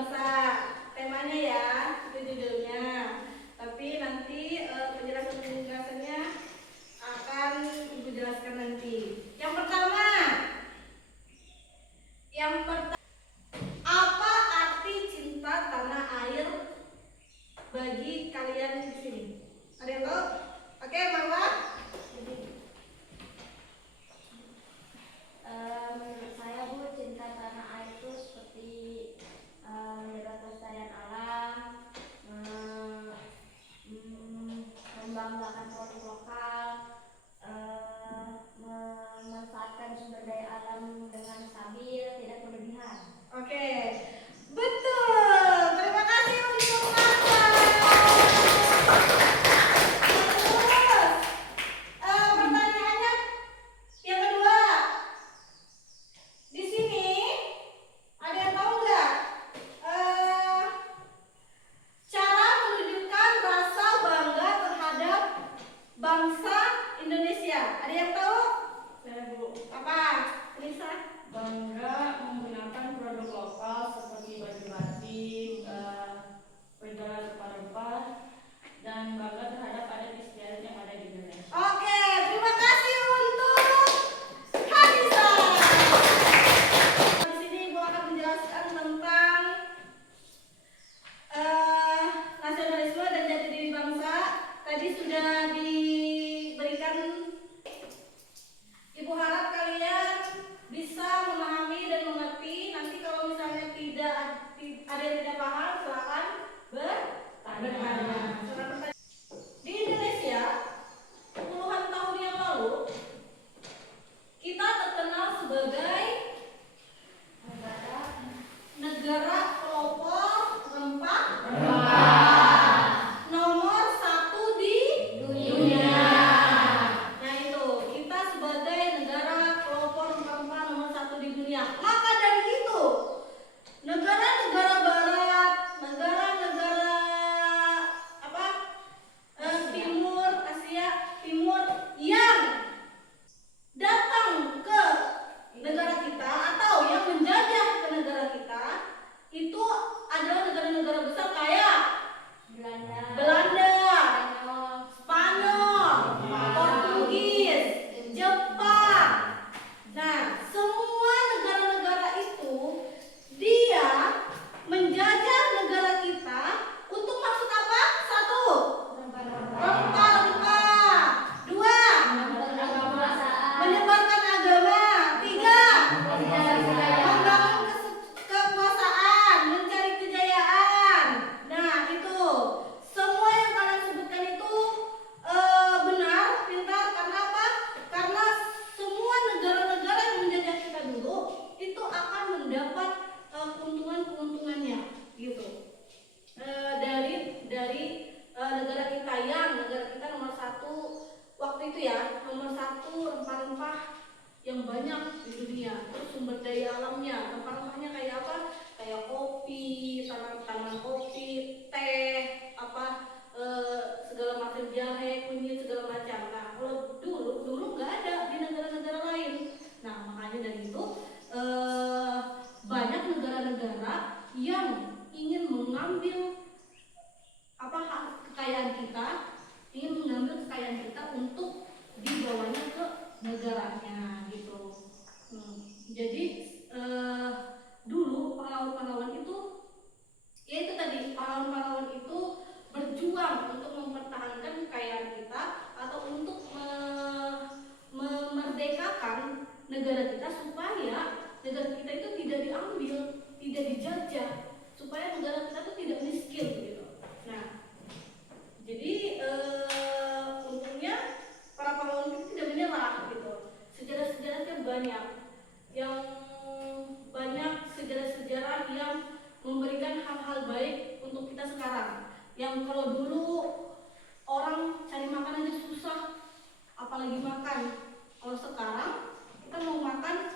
bangsa. Temanya ya, itu judulnya. Tapi nanti penjelasannya akan Ibu jelaskan nanti. Yang pertama, apa arti cinta tanah air bagi kalian di sini? Ada yang tahu? Oke, Marwa. Menurut saya Bu, cinta tanah air itu seperti menjaga kelestarian alam, membanggakan produk lokal, memanfaatkan sumber daya alam dengan stabil, tidak berlebihan. Oke, betul. Terima kasih untuk Marwa. Terus, pertanyaannya yang kedua. Di sini ada yang tahu nggak cara menunjukkan rasa bangga terhadap bangsa Indonesia? Ada yang tahu? Saya Bu, Apa? Lisa? bangga menggunakan produk lokal seperti baju batik, beda rempah-rempah, dan bangga terhadap adat istiadat yang ada di Indonesia. Oke, terima kasih untuk Hanisa. Di sini Ibu akan menjelaskan tentang nasionalisme dan jati diri bangsa. Tadi sudah diberikan. Ibu harap kalian bisa memahami dan mengerti. Nanti kalau misalnya ada yang tidak paham, silakan bertanya. Di Indonesia, puluhan tahun yang lalu, kita terkenal sebagai negara pelopor rempah nomor 1 di dunia. Nah itu, kita sebagai negara pelopor rempah nomor 1 di dunia. Maka dari itu, negara-negara barat, negara-negara timur, Asia Timur yang datang ke negara kita atau yang menjajah ke negara kita itu adalah negara-negara besar kayak Belanda, Spanyol, Portugis, Jepang. Nah, semua negara-negara itu dia menjajah negara kita untuk maksud apa? 1, rempah-rempah. 2, menyebarkan agama. 3, membangun kekuasaan, mencari kejayaan. Nah itu semua yang kalian sebutkan itu benar, pintar. Karena apa? Karena semua negara-negara yang menjajah kita dulu itu akan mendapat keuntungannya gitu. Dari negara kita nomor 1 waktu itu ya, nomor 1 rempah-rempah yang banyak di dunia. Terus sumber daya alamnya, rempah-rempahnya kayak apa? Kayak kopi, tanaman kopi, teh, segala macam, jahe, kunyit, segala macam. Nah kalau dulu nggak ada di negara-negara lain. Nah makanya dari itu banyak negara-negara yang ingin mengambil kekayaan kita untuk dibawanya ke negaranya gitu. Jadi dulu pahlawan-pahlawan itu, yaitu tadi pahlawan-pahlawan itu berjuang untuk mempertahankan kekayaan kita atau untuk memerdekakan negara kita supaya negara kita itu tidak diambil, tidak dijajah, supaya negara kita itu tidak miskin gitu. Nah, jadi untungnya para pahlawan itu tidak menyerah gitu. Sejarah-sejarahnya banyak, yang banyak sejarah-sejarah yang memberikan hal-hal baik untuk kita sekarang. Yang kalau dulu orang cari makan aja susah, apalagi makan. Kalau sekarang kita mau makan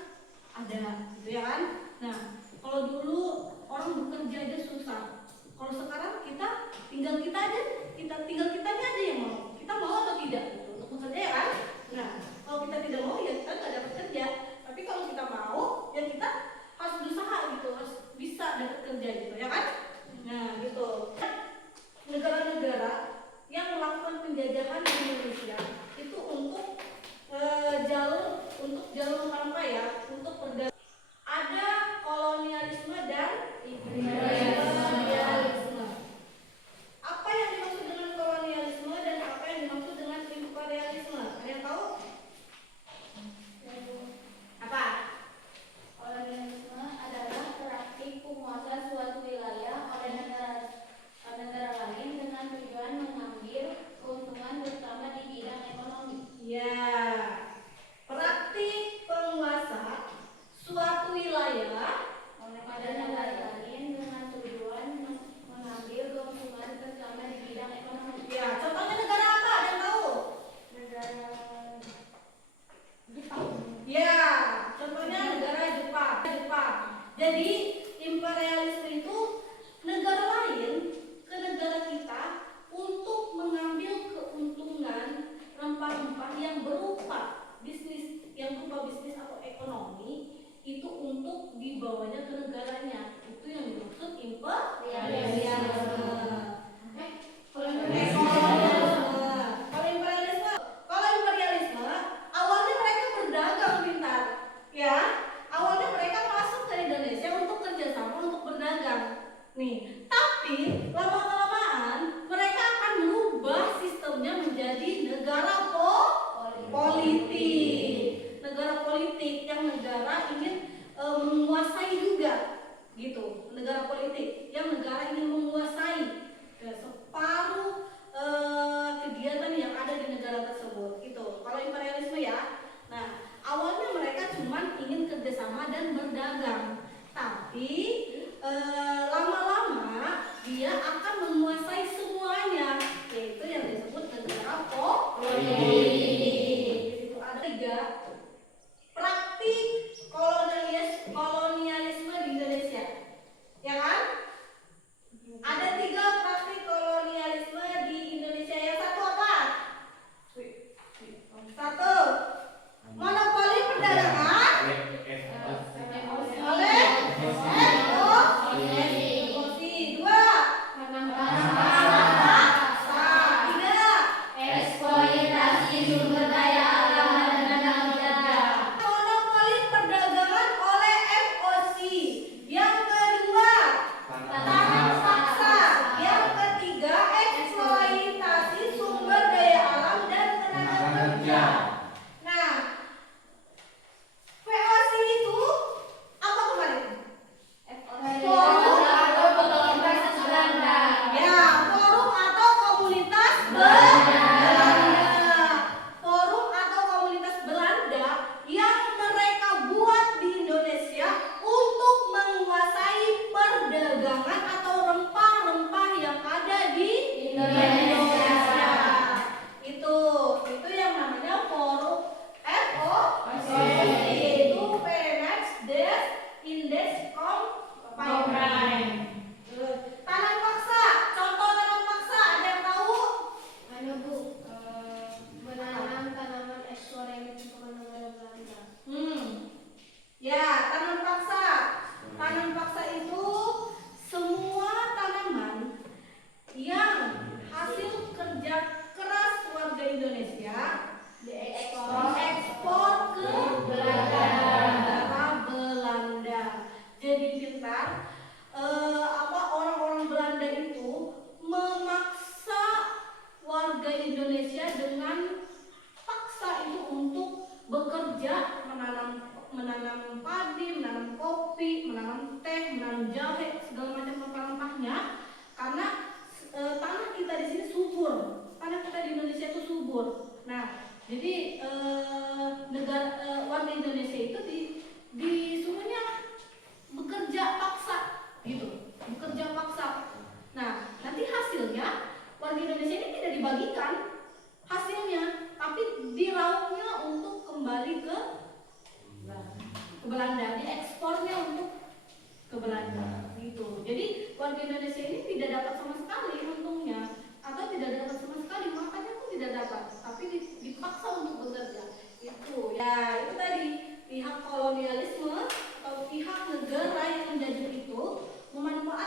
ada, gitu ya kan? Nah, kalau dulu orang bekerja aja susah. Kalau sekarang tinggal kitanya aja yang mau. Kita mau atau tidak gitu, untuk bekerja ya kan? Nah, kalau kita tidak mau ya kita nggak dapat kerja. Tapi kalau kita mau ya kita harus berusaha gitu, harus bisa dapat kerja bekerja gitu ya kan. Nah gitu, negara-negara yang melakukan penjajahan di Indonesia itu untuk jalur rempah ya, untuk perdagangan. Ada kolonialisme dan imperialisme. Apa yang dimaksud dengan kolonialisme dan apa yang dimaksud dengan imperialisme? Ada yang tahu? Apa? Kolonialisme adalah praktik penguasaan suatu wilayah oleh negara lain dengan tujuan mengambil keuntungan bersama di bidang ekonomi. Ya, praktik penguasa suatu wilayah Pada negara lain dengan tujuan mengambil keuntungan bersama di bidang ekonomi. ya, contohnya negara apa? Ada yang tahu? Negara Jepang. Ya, contohnya negara Jepang. Jadi imperialisme itu negara lain ke negara kita untuk mengambil keuntungan rempah-rempah yang berupa bisnis atau ekonomi itu untuk dibawanya ke negaranya. Itu yang dimaksud imperialisme. Kalau imperialisme, awalnya mereka berdagang pintar, ya. Awalnya mereka masuk ke Indonesia untuk kerjasama untuk berdagang, nih. Tapi lama-kelamaan mereka akan merubah sistemnya menjadi negara politik, negara politik yang negara ingin menguasai juga, gitu. Negara politik yang negara ingin menguasai separuh kegiatan yang ada di negara tersebut, gitu. Kalau imperialisme ya, nah awalnya mereka cuma ingin kerjasama dan berdagang, tapi lama-lama dia akan menguasai semuanya, yaitu yang disebut negara politik. Itu ada 3 praktik kolonialisme di Indonesia, ya kan? Ada 3 praktik kolonialisme di Indonesia. Yang satu apa? Satu, monopoli perdagangan oleh FOC. 2, paksa. 3, Eksploitasi sumber daya alam dan tenaga kerja. monopoli perdagangan oleh FOC. Yang kedua, tanam paksa. Yang ketiga, eksploitasi sumber daya alam dan tenaga kerja. Nah, VOC itu apa kemarin? Ya, forum atau komunitas Belanda. Forum atau komunitas Belanda yang mereka buat di Indonesia untuk menguasai perdagangan atau rempah-rempah yang ada di Indonesia. Itu yang namanya forum FOC. Itu Phoenix Desk Index Combine. Tanam paksa, contoh tanam paksa ada yang tahu? Menanam tanaman ekspor yang ditemukan negara Belanda. Ya, tanam paksa. Tanam paksa itu semua tanaman yang hasil kerja keras warga Indonesia diekspor ke negara Belanda. Jadi pintar, orang-orang Belanda itu memaksa warga Indonesia dengan paksa itu untuk bekerja menanam padi, menanam kopi, menanam teh, menanam jahe, segala macam rempah-rempahnya, karena tanah kita di sini subur, tanah kita di Indonesia itu subur. Nah, jadi warga Indonesia itu disuruhnya bekerja paksa, gitu, bekerja paksa. Nah, nanti hasilnya warga Indonesia ini tidak dibagikan hasilnya, tapi dirauhnya untuk kembali ke Belanda, diekspornya untuk ke Belanda, gitu. Jadi warga Indonesia ini tidak dapat sama sekali untungnya, atau tidak dapat sama sekali, makanya pun tidak dapat, tapi dipaksa untuk bekerja. Itu ya, itu tadi pihak kolonialisme atau pihak negara yang menjajah itu memanfaatkan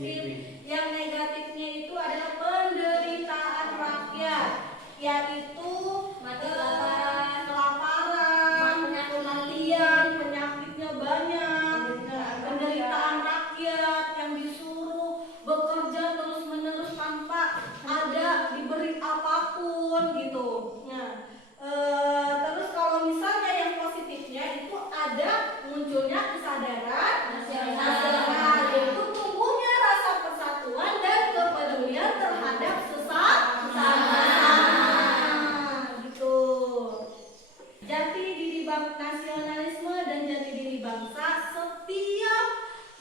positif. Yang negatifnya itu adalah penderitaan rakyat, yaitu kelaparan, kematian, penyakitnya banyak, penderitaan rakyat yang disuruh bekerja terus-menerus tanpa ada diberi apapun gitu. Nah, terus kalau misalnya yang positifnya itu ada munculnya kesadaran nasional, yaitu tumbuhnya rasa persatuan dan kepedulian terhadap sesama gitu. Jati diri nasionalisme dan jati diri bangsa, setiap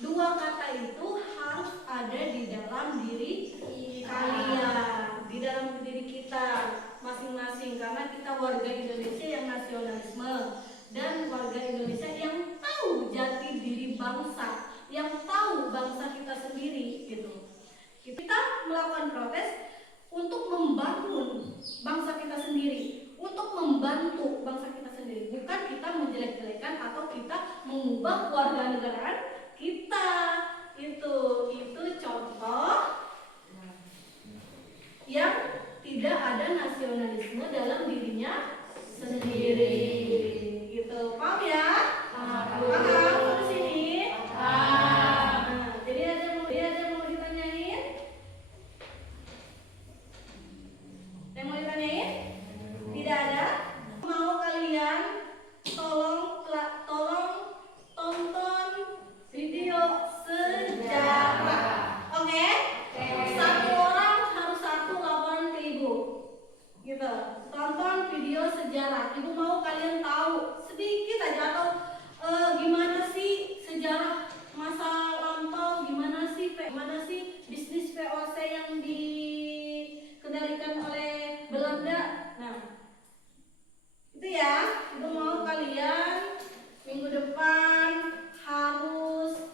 dua kata itu harus ada di dalam diri kalian, di dalam diri kita masing-masing, karena kita warga Indonesia yang nasionalisme dan warga Indonesia yang tahu jati diri bangsa, yang tahu bangsa kita sendiri gitu. Kita melakukan protes untuk membangun bangsa kita sendiri, untuk membantu bangsa kita sendiri, bukan kita menjelek-jelekan atau kita mengubah kewarganegaraan kita. Itu contoh yang tidak ada nasionalisme dalam dirinya sendiri gitu. Paham ya? Paham di sini? Nah, jadi ada yang mau ditanyain? Yang mau ditanyain? Tidak ada? Mau kalian tolong tonton video sejarah. Oke? Satu orang harus satu laporan ke ibu. Gitu. Tonton video sejarah. Ibu mau kalian tahu sedikit aja atau gimana sih sejarah masa lampau, gimana sih bisnis VOC yang dikendalikan oleh Belanda. Nah, itu ya, ibu mau kalian minggu depan harus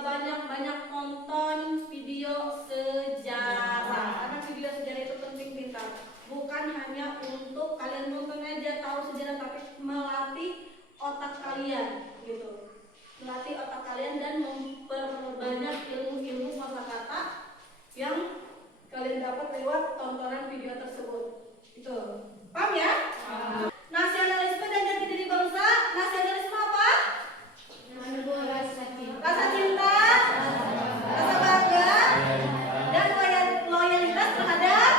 banyak-banyak nonton video sejarah, karena video sejarah itu penting, pintar. Bukan hanya untuk kalian nonton aja tahu sejarah, tapi melatih otak kalian gitu, melatih otak kalian dan memperbanyak ilmu-ilmu kosakata yang kalian dapat lewat tontonan video tersebut. Itu paham ya? Nasionalisme dan jati diri bangsa. Nasionalisme apa? Rasa cinta, rasa bangga, dan loyalitas terhadap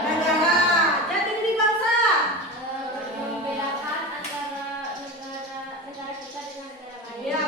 negara. Jati diri bangsa membedakan antara negara kita dengan negara lain. ya,